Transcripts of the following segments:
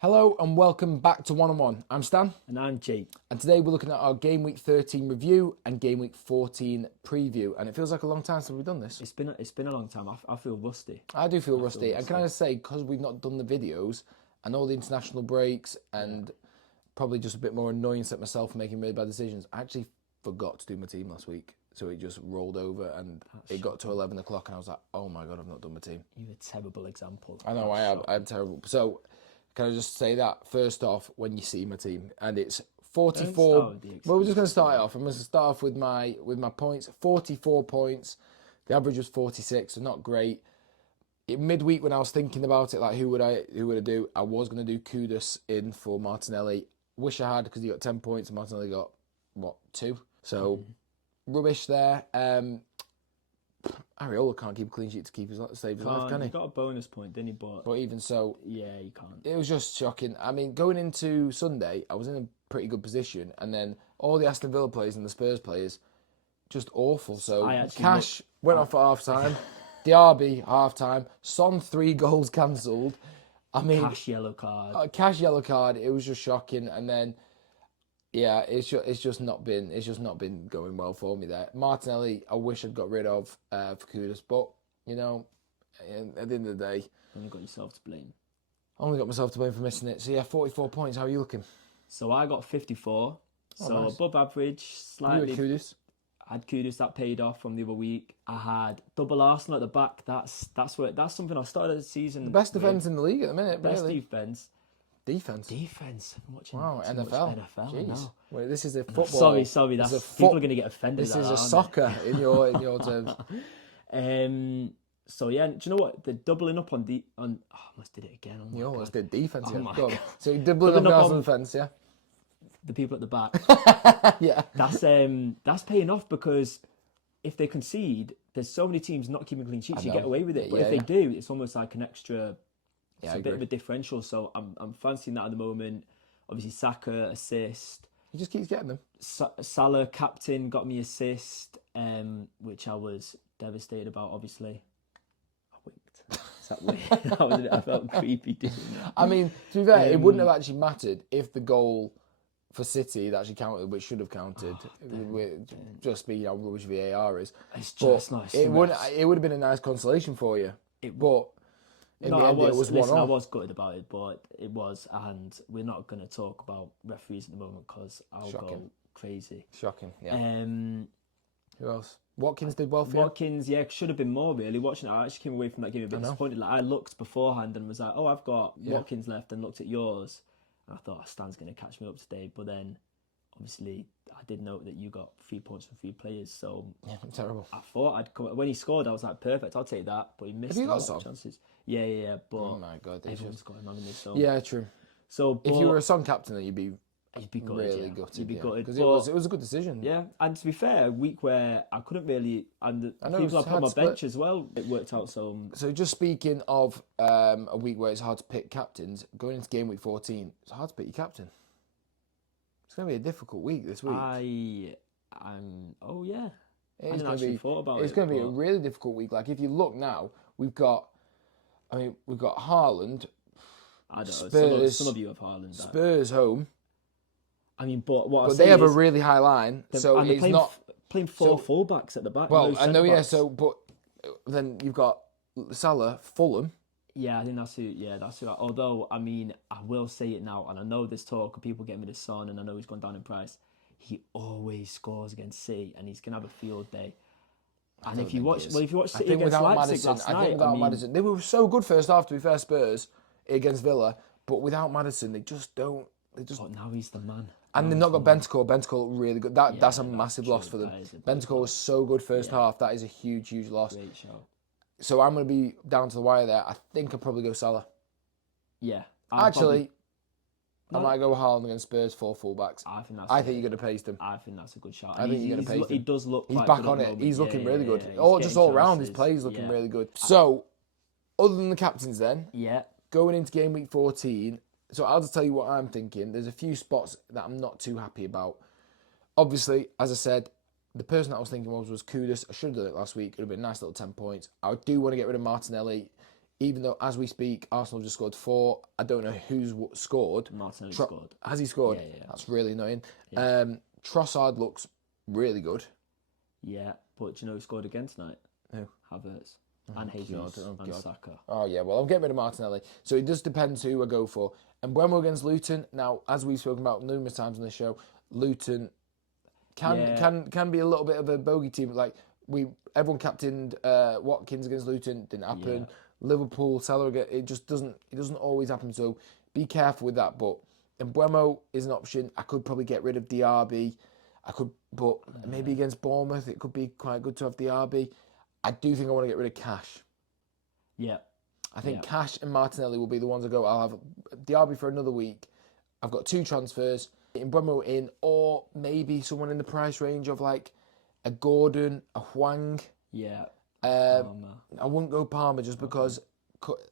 Hello and welcome back to One on One. I'm Stan. And I'm Jake. And today we're looking at our Game Week 13 review and Game Week 14 preview. And it feels like a long time since we've done this. It's been a long time. I feel rusty. I do feel rusty. And can I just say, because we've not done the videos and all the international breaks and probably just a bit more annoyance at myself for making really bad decisions, I actually forgot to do my team last week. So it just rolled over and it got to 11 o'clock and I was like, oh my God, I've not done my team. You're a terrible example. I know, I'm terrible. So can I just say that first off when you see my team, and it's 44. Well, we're just going to start it off. I'm going to start off with my points. 44 points. The average was 46, so not great. In midweek when I was thinking about it, like who would I do? I was going to do Kudus in for Martinelli. Wish I had, because he got 10 points and Martinelli got 2. So rubbish there. Areola can't keep a clean sheet to save his life, can he? He got a bonus point, didn't he? But even so, yeah, you can't. It was just shocking. I mean, going into Sunday, I was in a pretty good position, and then all the Aston Villa players and the Spurs players, just awful. So Cash went off at half time, Diaby half time, Son 3 goals cancelled. I mean, Cash yellow card. Cash yellow card. It was just shocking, and then. Yeah, it's just not been going well for me there. Martinelli, I wish I'd got rid of for Kudus, but you know, at the end of the day, only got yourself to blame. Only got myself to blame for missing it. So yeah, 44 points. How are you looking? So I got 54. So nice. Above average, slightly. You had Kudus. I had Kudus, that paid off from the other week. I had double Arsenal at the back. That's something I started the season. The best defence in the league at the minute. Best really. Defence. I'm watching wow, NFL. Jeez. Wait, this is a football. Sorry. People are going to get offended. This is a soccer in your terms. So yeah, do you know what? They're doubling up on I almost did it again. You almost did defense. Oh my God. God. So you're doubling up on defense, yeah. The people at the back. Yeah. That's paying off, because if they concede, there's so many teams not keeping clean sheets. You get away with it, but if they do, it's almost like an extra. It's a bit of a differential, so I'm fancying that at the moment. Obviously, Saka assist. He just keeps getting them. Salah captain got me assist, which I was devastated about. Obviously, I winked. Is that weird? I felt creepy doing that. I mean, to be fair, it wouldn't have actually mattered if the goal for City had actually counted, which should have counted. Just be how rubbish VAR is. It's just nice. It would have been a nice consolation for you. But. I was gutted about it, but it was, and we're not going to talk about referees at the moment because I'll go crazy. Shocking, yeah. Who else? Watkins did well for you? Watkins, yeah, should have been more, really. Watching it, I actually came away from that game a bit disappointed. Like, I looked beforehand and was like, oh, I've got Watkins left, and looked at yours, and I thought, Stan's going to catch me up today, but then, obviously, I did note that you got 3 points from 3 players, so... Yeah, terrible. I thought I'd come... When he scored, I was like, perfect, I'll take that, but he missed a lot of chances. Yeah, but... Oh my God. Everyone's got him, haven't they? So, yeah, true. So, if you were a Son captain, then you'd be gutted, really gutted. You'd be gutted. Because it was a good decision. Yeah, and to be fair, a week where I couldn't really... And the people I put on my bench as well, it worked out, so... So just speaking of a week where it's hard to pick captains, going into game week 14, it's hard to pick your captain. It's going to be a difficult week this week. Oh yeah. It's going to be a really difficult week. Like if you look now, we've got Haaland. I don't know. Some of you have Haaland. Spurs home. I mean, but they have a really high line, so it's not playing 4 fullbacks at the back. Well, I know, yeah. So, but then you've got Salah, Fulham. Yeah, I think that's who. Yeah, that's who. Although, I mean, I will say it now, and I know there's talk of people getting rid of Son, and I know he's gone down in price. He always scores against City, and he's gonna have a field day. And if you watch City against Leipzig last night, Maddison, they were so good first half. To be fair, Spurs against Villa, but without Maddison, they just don't. But now he's the man. And they've not got Bentancur. Bentancur looked really good. That's a massive loss for them. Bentancur was so good first half. That is a huge loss. Great show. So I'm going to be down to the wire there. I think I'll probably go Salah. Yeah. I might go Haaland against Spurs, 4 fullbacks. I think you're going to pace them. I think that's a good shot. I think you're going to pace them. He does look He's back on it. He's looking really good. Just all around, his play is looking really good. So, other than the captains then, going into game week 14, so I'll just tell you what I'm thinking. There's a few spots that I'm not too happy about. Obviously, as I said, the person that I was thinking was Kudus. I should have done it last week. It would have been a nice little 10 points. I do want to get rid of Martinelli. even though as we speak, Arsenal just scored 4. I don't know who's scored. Martinelli scored. Has he scored? Yeah. That's really annoying. Yeah. Trossard looks really good. Yeah, but do you know who scored again tonight? Who? Havertz. And Jesus and Saka. Oh, yeah, well, I'm getting rid of Martinelli. So it just depends who I go for. And Mbeumo against Luton. Now, as we've spoken about numerous times on the show, Luton can be a little bit of a bogey team. Like, everyone captained Watkins against Luton. Didn't happen. Yeah. Liverpool, Salah, it doesn't always happen. So be careful with that. But Mbeumo is an option. I could probably get rid of Diaby. But maybe against Bournemouth, it could be quite good to have Diaby. I do think I want to get rid of Cash. Yeah. I think Cash and Martinelli will be the ones I go. I'll have Diaby for another week. I've got 2 transfers. Mbeumo in, or maybe someone in the price range of like a Gordon, a Hwang. Yeah. I wouldn't go Palmer just because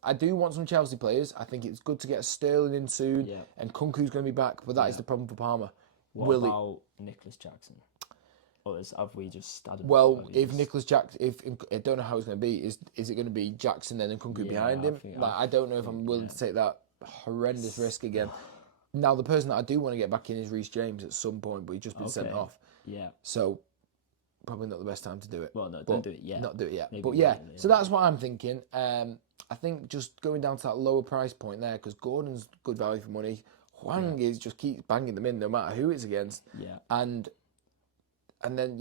I do want some Chelsea players. I think it's good to get Sterling in soon, and Kunku's going to be back, but that is the problem for Palmer. What about Nicholas Jackson? Or have we just... if Nicholas Jackson... I don't know how it's going to be. Is it going to be Jackson then and Kunku behind him? I don't know if I'm willing to take that horrendous risk again. Now, the person that I do want to get back in is Reece James at some point, but he's just been sent off. Yeah. So, probably not the best time to do it. Well, no, don't do it yet. Not do it yet. Maybe but yeah, so that's what I'm thinking. I think just going down to that lower price point there, because Gordon's good value for money. Hwang is just keeps banging them in no matter who it's against. Yeah. And then,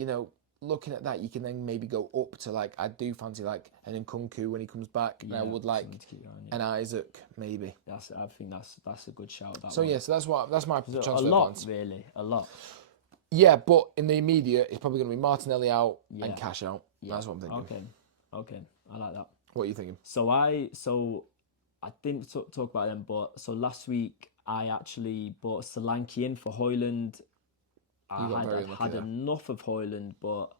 looking at that, you can then maybe go up to like, I do fancy like an Nkunku when he comes back. And I would like an Isaac, maybe. I think that's a good shout. So that's my transfer a lot, plans. Really, a lot. Yeah, but in the immediate, it's probably going to be Martinelli out and Cash out. Yeah. That's what I'm thinking. Okay, I like that. What are you thinking? So I didn't talk about them, but so last week I actually bought Solanke in for Højlund. I had enough of Højlund, but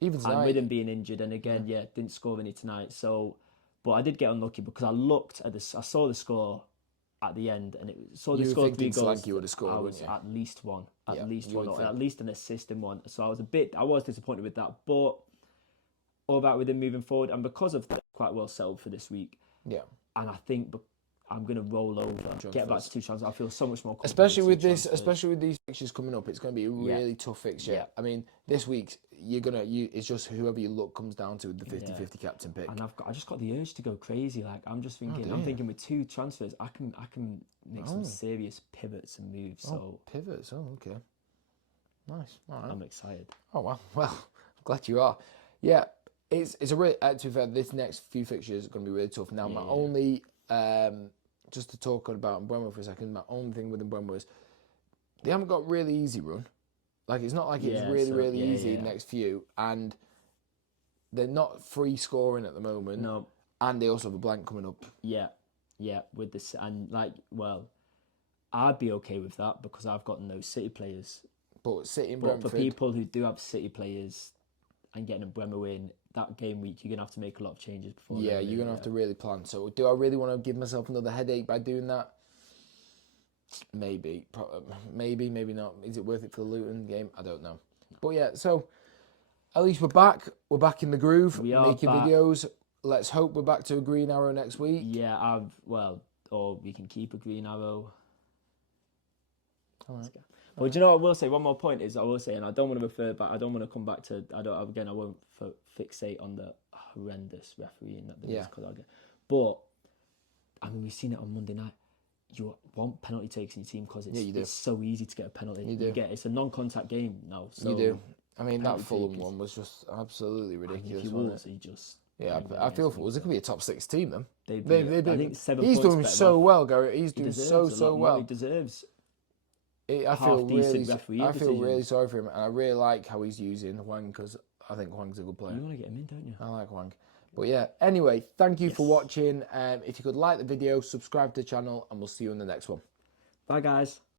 even tonight, and with him being injured, and again, didn't score any tonight. So, but I did get unlucky because I looked at this. I saw the score at the end, and the score 3 goals. Solanke would have scored, I was wouldn't you? at least one, or at least an assist in one. So I was disappointed with that, but all about with him moving forward, and because of that, quite well settled for this week. Yeah, and I think I'm going to roll over, get back to 2 chances. I feel so much more confident. Especially with these fixtures coming up, it's going to be a really tough fixture. Yeah. I mean, this week it's just whoever you look comes down to the 50-50 captain pick. And I just got the urge to go crazy. Like I'm just thinking, I'm thinking with 2 transfers, I can make some serious pivots and moves. So pivots. Oh, okay, nice. All right. I'm excited. Oh well, I'm glad you are. Yeah, it's a really. To be fair, this next few fixtures are going to be really tough. Now, my only. Just to talk about Mbeumo for a second, my only thing with Mbeumo is they haven't got really easy run. Like, it's not like it's really easy the next few. And they're not free scoring at the moment. No. And they also have a blank coming up. Yeah. With this. And, I'd be okay with that because I've got no City players. But City and But Brentford... for people who do have City players and getting a Mbeumo in, that game week, you're going to have to make a lot of changes before. Yeah, you're going to have to really plan. So do I really want to give myself another headache by doing that? Maybe, maybe not. Is it worth it for the Luton game? I don't know. But yeah, so at least we're back. We're back in the groove. We are making back. Videos. Let's hope we're back to a green arrow next week. Yeah, or we can keep a green arrow. All right. Well, do you know what I will say? One more point is I will say, and I don't want to refer back. I don't want to come back to. I won't fixate on the horrendous refereeing that there is because But I mean, we've seen it on Monday night. You want penalty takes in your team because it's so easy to get a penalty. It's a non-contact game now. So you do. I mean, that Fulham one was just absolutely ridiculous. I feel for Wolves. It could be a top 6 team then. I think 7 He's points doing so well, Gary. He's doing so well. He deserves. I feel really sorry for him, and I really like how he's using Hwang because I think Hwang's a good player. You want to get him in, don't you? I like Hwang. But yeah, anyway, thank you for watching. If you could like the video, subscribe to the channel, and we'll see you in the next one. Bye, guys.